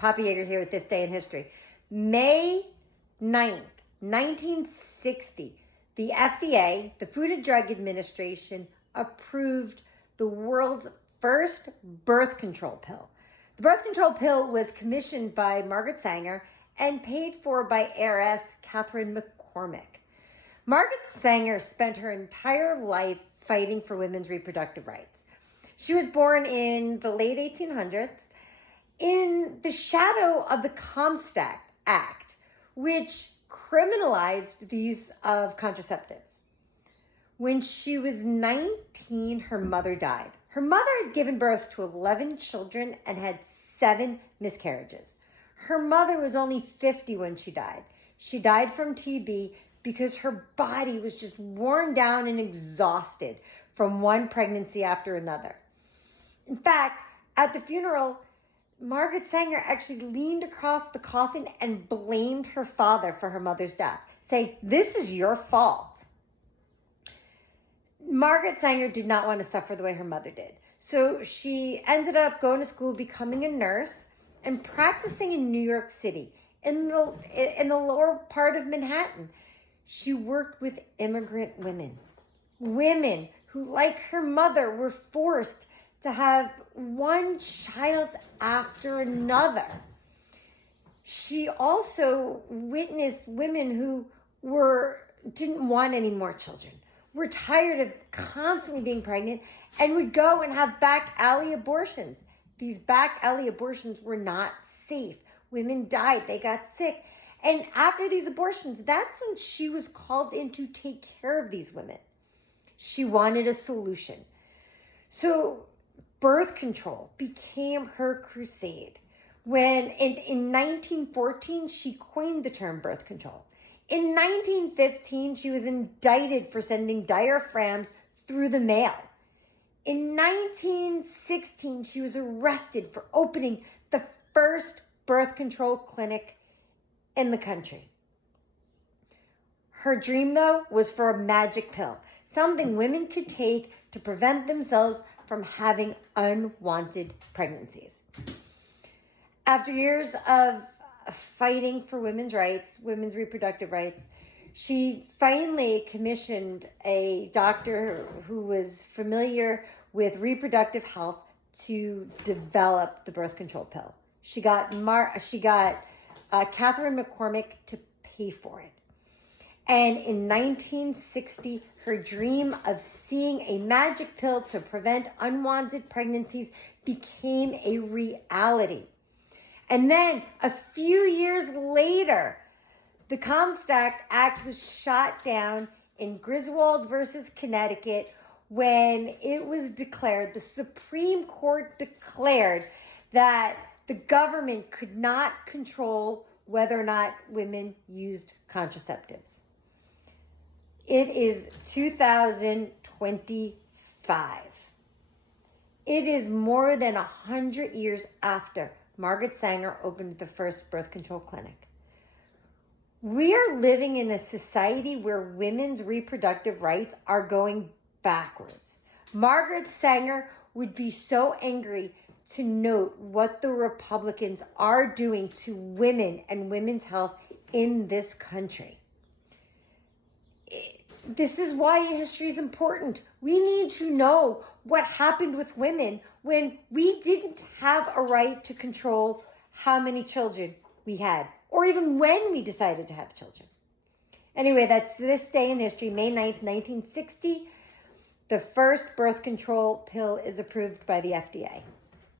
Papa Yeager here with This Day in History. May 9th, 1960, the FDA, the Food and Drug Administration, approved the world's first birth control pill. The birth control pill was commissioned by Margaret Sanger and paid for by heiress Catherine McCormick. Margaret Sanger spent her entire life fighting for women's reproductive rights. She was born in the late 1800s in the shadow of the Comstock Act, which criminalized the use of contraceptives. When she was 19, her mother died. Her mother had given birth to 11 children and had 7 miscarriages. Her mother was only 50 when she died. She died from TB because her body was just worn down and exhausted from one pregnancy after another. In fact, at the funeral, Margaret Sanger actually leaned across the coffin and blamed her father for her mother's death, saying, "This is your fault." Margaret Sanger did not want to suffer the way her mother did. So she ended up going to school, becoming a nurse, and practicing in New York City, in the lower part of Manhattan. She worked with immigrant women who, like her mother, were forced to have one child after another. She also witnessed women who didn't want any more children, were tired of constantly being pregnant, and would go and have back alley abortions. These back alley abortions were not safe. Women died, they got sick. And after these abortions, that's when she was called in to take care of these women. She wanted a solution. So birth control became her crusade. When in 1914, she coined the term birth control. In 1915, she was indicted for sending diaphragms through the mail. In 1916, she was arrested for opening the first birth control clinic in the country. Her dream, though, was for a magic pill, something women could take to prevent themselves from having unwanted pregnancies. After years of fighting for women's rights, women's reproductive rights, she finally commissioned a doctor who was familiar with reproductive health to develop the birth control pill. She got Catherine McCormick to pay for it. And in 1960, her dream of seeing a magic pill to prevent unwanted pregnancies became a reality. And then a few years later, the Comstock Act was shot down in Griswold versus Connecticut when it was declared, the Supreme Court declared that the government could not control whether or not women used contraceptives. It is 2025. It is more than 100 years after Margaret Sanger opened the first birth control clinic. We are living in a society where women's reproductive rights are going backwards. Margaret Sanger would be so angry to note what the Republicans are doing to women and women's health in this country. This is why history is important. We need to know what happened with women when we didn't have a right to control how many children we had, or even when we decided to have children. Anyway, that's This Day in History, May 9th, 1960. The first birth control pill is approved by the FDA.